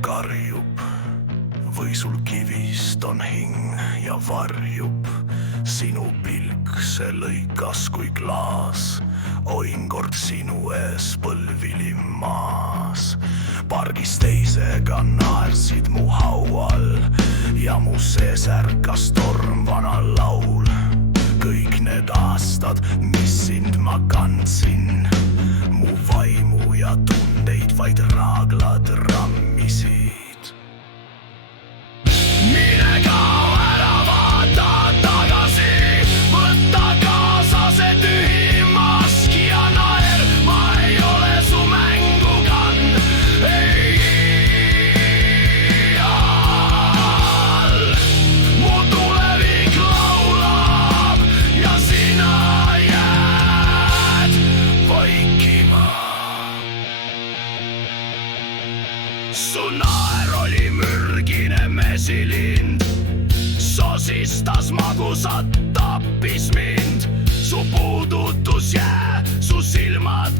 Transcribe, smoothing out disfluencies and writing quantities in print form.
karjub või sul kivist on hing ja varjub. Sinu pilk, see lõikas kui klaas, oin kord sinu ees põlvili maas. Pargis teisega naersid mu haual ja mu sees ärkas tormvana laul. Kõik need aastad, mis sind ma kandsin, mu vaimu ja tundeid vaid raaglad rammisid. Mine kao ära, vaata tagasi, võtta kaasa see tühi mask ja naer. Ma ei ole su mängukann, ei iial. Mu tulevik laulab ja sina jääd vaikima. Su naer oli mürgine mesilind, sosistas magusat, tappis mind. Su puudutus jää, su silmad